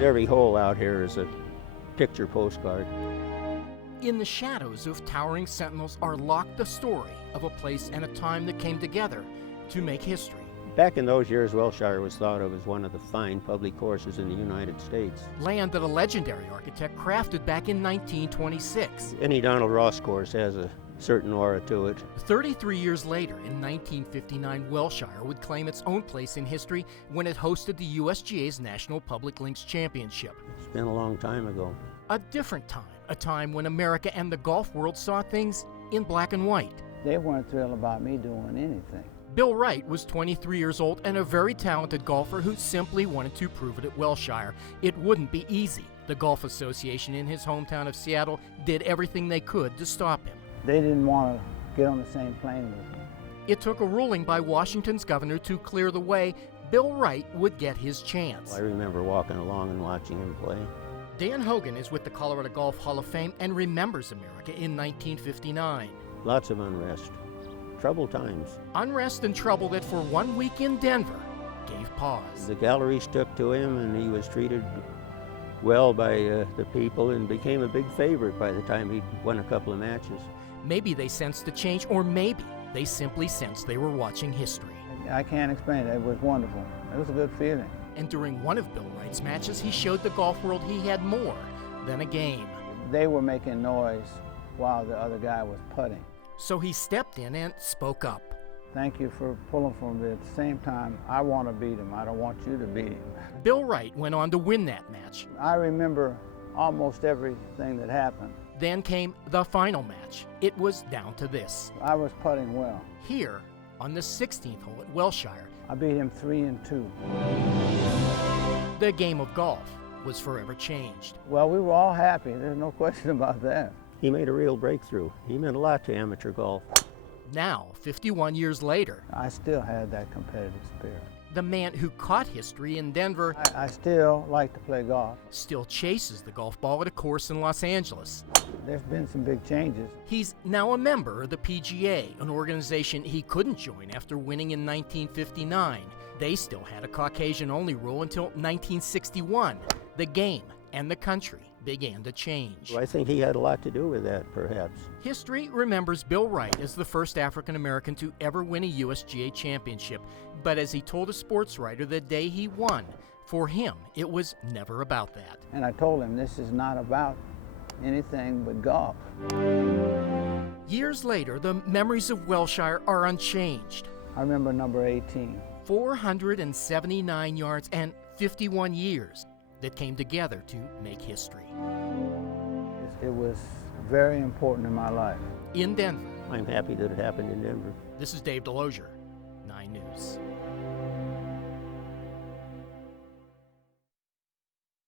But every hole out here is a picture postcard. In the shadows of towering sentinels are locked the story of a place and a time that came together to make history. Back in those years, Wilshire was thought of as one of the fine public courses in the United States. Land that a legendary architect crafted back in 1926. Any Donald Ross course has a certain aura to it. 33 years later, in 1959, Wilshire would claim its own place in history when it hosted the USGA's National Public Links Championship. It's been a long time ago. A different time, a time when America and the golf world saw things in black and white. They weren't thrilled about me doing anything. Bill Wright was 23 years old and a very talented golfer who simply wanted to prove it at Wilshire. It wouldn't be easy. The Golf Association in his hometown of Seattle did everything they could to stop him. They didn't want to get on the same plane with me. It took a ruling by Washington's governor to clear the way. Bill Wright would get his chance. I remember walking along and watching him play. Dan Hogan is with the Colorado Golf Hall of Fame and remembers America in 1959. Lots of unrest. Troubled times. Unrest and trouble that for 1 week in Denver gave pause. The galleries took to him and he was treated well by the people and became a big favorite by the time he won a couple of matches. Maybe they sensed a change, or maybe they simply sensed they were watching history. I can't explain it. It was wonderful. It was a good feeling. And during one of Bill Wright's matches, he showed the golf world he had more than a game. They were making noise while the other guy was putting. So he stepped in and spoke up. Thank you for pulling for me. At the same time, I want to beat him. I don't want you to beat him. Bill Wright went on to win that match. I remember almost everything that happened. Then came the final match. It was down to this. I was putting well. Here, on the 16th hole at Wilshire, I beat him 3-2. the game of golf was forever changed. Well, we were all happy. There's no question about that. He made a real breakthrough. He meant a lot to amateur golf. Now, 51 years later, I still had that competitive spirit. the man who caught history in Denver I still like to play golf. still chases the golf ball at a course in Los Angeles. There's been some big changes. He's now a member of the PGA, an organization he couldn't join after winning in 1959. They still had a Caucasian-only rule until 1961. The game and the country began to change. I think he had a lot to do with that, perhaps. History remembers Bill Wright as the first African-American to ever win a USGA championship. But as he told a sports writer the day he won, for him, it was never about that. And I told him this is not about anything but golf. Years later, the memories of Wilshire are unchanged. I remember number 18. 479 yards and 51 years that came together to make history. It was very important in my life. In Denver, I'm happy that it happened in Denver. this is Dave Delosier, 9 News.